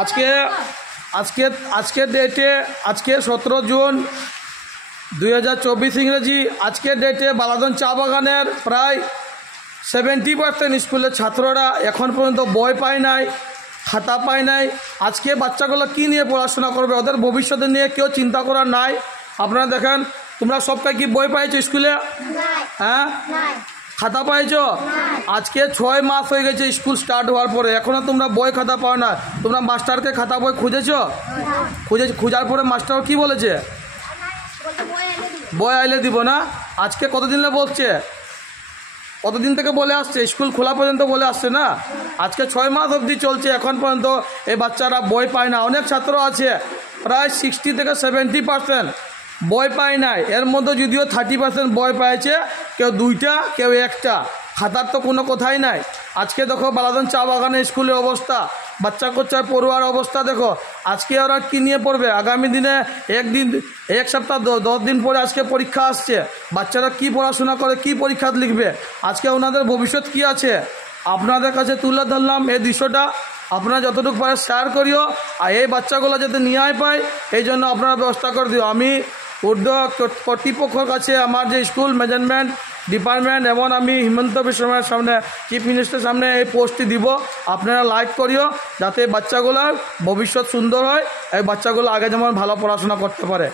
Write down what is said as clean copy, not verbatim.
আজকে আজকে আজকের ডেটে আজকে 17 জুন 2024 ইংরেজি। আজকের ডেটে বালাদন চা বাগানের প্রায় 70% স্কুলের ছাত্ররা এখন পর্যন্ত বই পায় নাই, খাতা পায় নাই। আজকে বাচ্চাগুলো কি নিয়ে পড়াশোনা করবে, ওদের ভবিষ্যতে নিয়ে কেউ চিন্তা করার নাই। আপনারা দেখেন, তোমরা সবটাই কি বই পাইছো স্কুলে? হ্যাঁ, খাতা পাইছো? আজকে 6 মাস হয়ে গেছে স্কুল স্টার্ট হওয়ার পরে, এখনও তোমরা বই খাতা পাও না। তোমরা মাস্টারকে খাতা বই খুঁজেছো? খোঁজার পরে মাস্টার কি বলেছে? বই আইলে দিব না। আজকে কতদিন বলছে, কতদিন থেকে বলে আসছে, স্কুল খোলা পর্যন্ত বলে আসছে না। আজকে 6 মাস অবধি চলছে, এখন পর্যন্ত এই বাচ্চারা বই পায় না। অনেক ছাত্র আছে, প্রায় 60 থেকে 70% বই পায় নাই। এর মধ্যে যদিও 30% বই পাইছে, কেউ 2টা কেউ 1টা। খাতার তো কোনো কথাই নাই। আজকে দেখো বালাদন চা বাগানের স্কুলের অবস্থা, বাচ্চা কোচ্চার পড়ুয়ার অবস্থা দেখো। আজকে ওরা কী নিয়ে পড়বে? আগামী দিনে এক সপ্তাহ 10 দিন পরে আজকে পরীক্ষা আসছে। বাচ্চারা কি পড়াশোনা করে, কি পরীক্ষা লিখবে? আজকে ওনাদের ভবিষ্যৎ কি আছে? আপনাদের কাছে তুলে ধরলাম এই দৃশ্যটা। আপনারা যতটুকু পারে শেয়ার করিও, আর এই বাচ্চাগুলো যাতে নিয়ে পায় এই জন্য আপনারা ব্যবস্থা করে দিও। আমি ঊর্ধ্ব কর্তৃপক্ষের কাছে আমার যে স্কুল ম্যানেজমেন্ট ডিপার্টমেন্ট এবং আমি হিমন্ত বিশ্ব শর্মার সামনে, চিফ মিনিস্টারের সামনে এই পোস্টটি দিব। আপনারা লাইক করিও যাতে বাচ্চাগুলোর ভবিষ্যৎ সুন্দর হয়, এই বাচ্চাগুলো আগে যেমন ভালো পড়াশোনা করতে পারে।